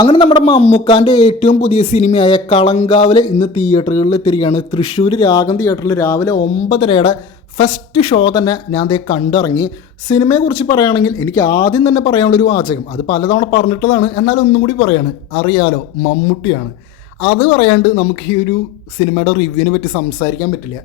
അങ്ങനെ നമ്മുടെ മമ്മൂക്കാൻ്റെ ഏറ്റവും പുതിയ സിനിമയായ കളങ്കാവൽ ഇന്ന് തിയേറ്ററുകളിൽ എത്തിയിരിക്കുകയാണ്. തൃശ്ശൂർ രാഗം തിയേറ്ററിൽ രാവിലെ 9:30 ഫസ്റ്റ് ഷോ തന്നെ ഞാൻ ദേ കണ്ടിറങ്ങി. സിനിമയെക്കുറിച്ച് പറയുകയാണെങ്കിൽ എനിക്ക് ആദ്യം തന്നെ പറയാനുള്ളൊരു വാചകം, അത് പലതവണ പറഞ്ഞിട്ടതാണ്, എന്നാലും ഒന്നും കൂടി പറയാണ്, അറിയാലോ മമ്മൂട്ടിയാണ്. അത് പറയാണ്ട് നമുക്ക് ഈ ഒരു സിനിമയുടെ റിവ്യൂവിനെ പറ്റി സംസാരിക്കാൻ പറ്റില്ല.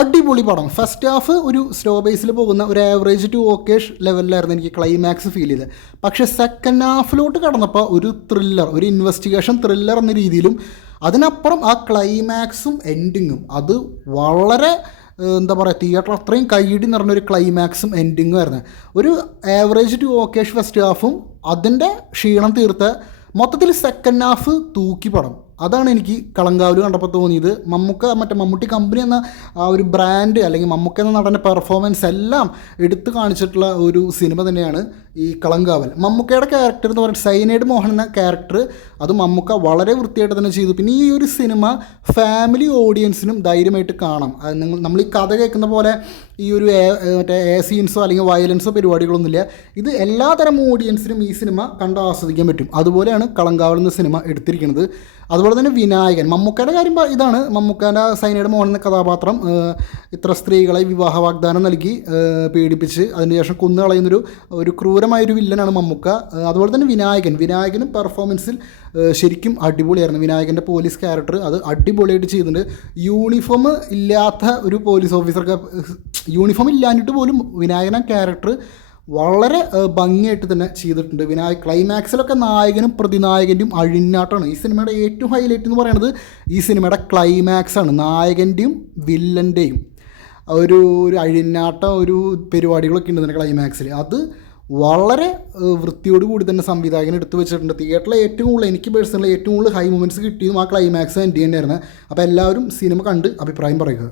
അടിപൊളി പടം. ഫസ്റ്റ് ഹാഫ് ഒരു സ്ലോ ബേസിൽ പോകുന്ന ഒരു ആവറേജ് ടു ഓക്കേഷ് ലെവലിലായിരുന്നു എനിക്ക് ക്ലൈമാക്സ് ഫീൽ ചെയ്തത്. പക്ഷേ സെക്കൻഡ് ഹാഫിലോട്ട് കടന്നപ്പോൾ ഒരു ത്രില്ലർ, ഒരു ഇൻവെസ്റ്റിഗേഷൻ ത്രില്ലർ എന്ന രീതിയിലും അതിനപ്പുറം ആ ക്ലൈമാക്സും എൻഡിങ്ങും അത് വളരെ എന്താ പറയുക, തിയേറ്റർ അത്രയും കൈയിടി നിറഞ്ഞൊരു ക്ലൈമാക്സും എൻഡിങ്ങും ആയിരുന്നു. ഒരു ആവറേജ് ടു ഓക്കേഷ് ഫസ്റ്റ് ഹാഫും അതിൻ്റെ ക്ഷീണം തീർത്ത് മൊത്തത്തിൽ സെക്കൻഡ് ഹാഫ് തൂക്കി പടം. അതാണ് എനിക്ക് കളങ്കാവൽ കണ്ടപ്പോൾ തോന്നിയത്. മമ്മൂട്ടി കമ്പനി എന്ന ആ ഒരു ബ്രാൻഡ്, അല്ലെങ്കിൽ മമ്മൂക്ക എന്ന നടൻ്റെ പെർഫോമൻസ് എല്ലാം എടുത്തു കാണിച്ചിട്ടുള്ള ഒരു സിനിമ തന്നെയാണ് ഈ കളങ്കാവൽ. മമ്മൂക്കയുടെ ക്യാരക്ടർ എന്ന് പറയുന്നത് സൈനൈഡ് മോഹൻ എന്ന ക്യാരക്ടർ, അത് മമ്മൂക്ക വളരെ വൃത്തിയായിട്ട് തന്നെ ചെയ്തു. പിന്നെ ഈ ഒരു സിനിമ ഫാമിലി ഓഡിയൻസിനും ധൈര്യമായിട്ട് കാണാം. നമ്മൾ ഈ കഥ കേൾക്കുന്ന പോലെ ഈ ഒരു മറ്റേ സീൻസോ അല്ലെങ്കിൽ വയലൻസോ പരിപാടികളൊന്നുമില്ല. ഇത് എല്ലാതരം ഓഡിയൻസിനും ഈ സിനിമ കണ്ട് ആസ്വദിക്കാൻ പറ്റും. അതുപോലെയാണ് കളങ്കാവൽ എന്ന സിനിമ എടുത്തിരിക്കുന്നത്. അതുപോലെ തന്നെ വിനായകൻ, മമ്മൂക്കയുടെ കാര്യം ഇതാണ്. മമ്മൂക്കാൻ്റെ സൈനൈഡ് മോഹൻ എന്ന കഥാപാത്രം ഇത്ര സ്ത്രീകളെ വിവാഹ വാഗ്ദാനം നൽകി പീഡിപ്പിച്ച് അതിനുശേഷം കൊന്നുകളയുന്നൊരു ക്രൂരമായൊരു വില്ലനാണ് മമ്മൂക്ക. അതുപോലെ തന്നെ വിനായകനും പെർഫോമൻസിൽ ശരിക്കും അടിപൊളിയായിരുന്നു. വിനായകൻ്റെ പോലീസ് ക്യാരക്ടർ അത് അടിപൊളിയായിട്ട് ചെയ്തിട്ടുണ്ട്. യൂണിഫോം ഇല്ലാത്ത ഒരു പോലീസ് ഓഫീസർക്ക്, യൂണിഫോം ഇല്ലാഞ്ഞിട്ട് പോലും വിനായകൻ ക്യാരക്ടർ വളരെ ഭംഗിയായിട്ട് തന്നെ ചെയ്തിട്ടുണ്ട്. ക്ലൈമാക്സിലൊക്കെ നായകനും പ്രതിനായകൻ്റെയും അഴിഞ്ഞാട്ടമാണ്. ഈ സിനിമയുടെ ഏറ്റവും ഹൈലൈറ്റ് എന്ന് പറയുന്നത് ഈ സിനിമയുടെ ക്ലൈമാക്സാണ്. നായകൻ്റെയും വില്ലൻ്റെയും ഒരു അഴിഞ്ഞാട്ടം, ഒരു പരിപാടികളൊക്കെ ഉണ്ട് ഇതിൻ്റെ ക്ലൈമാക്സിൽ. അത് വളരെ വൃത്തിയോട് കൂടി തന്നെ സംവിധായകൻ എടുത്തു വെച്ചിട്ടുണ്ട്. തിയേറ്ററിലെ ഏറ്റവും കൂടുതൽ, എനിക്ക് പേഴ്സണലി ഏറ്റവും കൂടുതൽ ഹൈ മൊമെൻറ്റ്സ് കിട്ടിയതും ആ ക്ലൈമാക്സ് എൻ്റെ തന്നെയായിരുന്നു. അപ്പോൾ എല്ലാവരും സിനിമ കണ്ട് അഭിപ്രായം പറയുക.